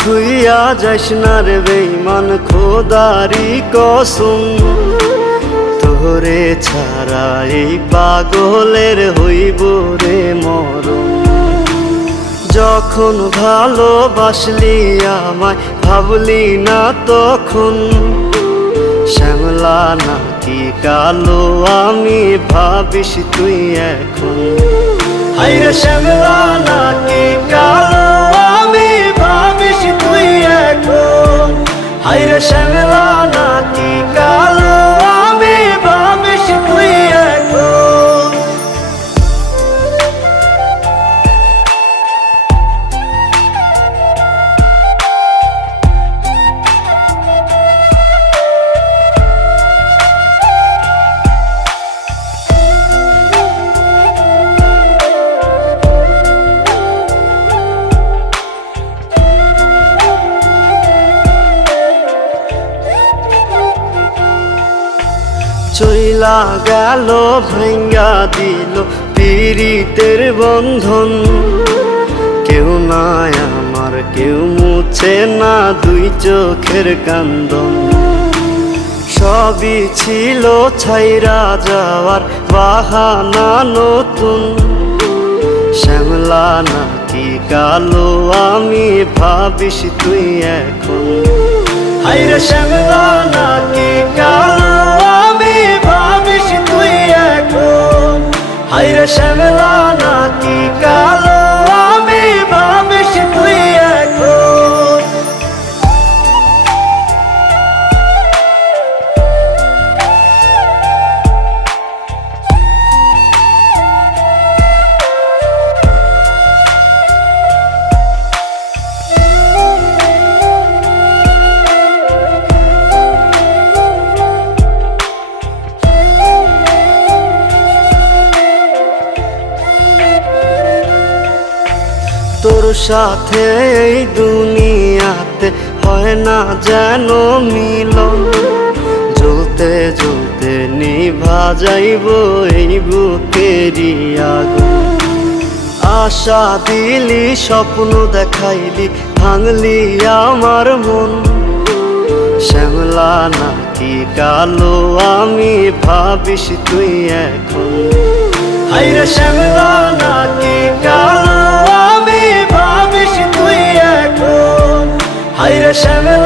থুইয়া যাইস না রে বেঈমান, খোদারি কসম। তোরে ছাড়া এই পাগলের হইব রে মরণ। যখন ভালোবাসলি আমায় ভাবলি না তখন, শ্যামলা নাকি কালো আমি ভাবিস তুই এখন। হায়রে শ্যামলা নাকি কালো আমি ভাবিস তুই এখন। হায়রে শ্যামলা নাকি কালো আমি ভাবিস তুই এখন। চইলা গেল ভাঙ্গা দিল পীড়িতের বন্ধন। কেউ নাই আমার, কেউ মুছে না দুই চোখের কান্দন। সবই ছিল ছাইরা যাওয়ার বাহানা নতুন। শ্যামলা নাকি কালো আমি ভাবিস তুই এখন। হায়রে শ্যামলা নাকি কালো আমি ভাবিস তুই এখন। হায়রে শ্যামলা নাকি কালো আমি ভাবিস তুই এখন। তোর সাথে এই দুনিয়াতে হয় না যেন মিলন। জ্বলতে জ্বলতে নিভা যাইব এই বুকেরই আগুন। আশা দিলি, স্বপ্ন দেখাইলি, ভাঙলি আমার মন। শ্যামলা নাকি কালো আমি ভাবিস তুই এখন। হায়রে শ্যামলা নাকি কালো আমি ভাবিস তুই এখন। হায়রে শ্যামলা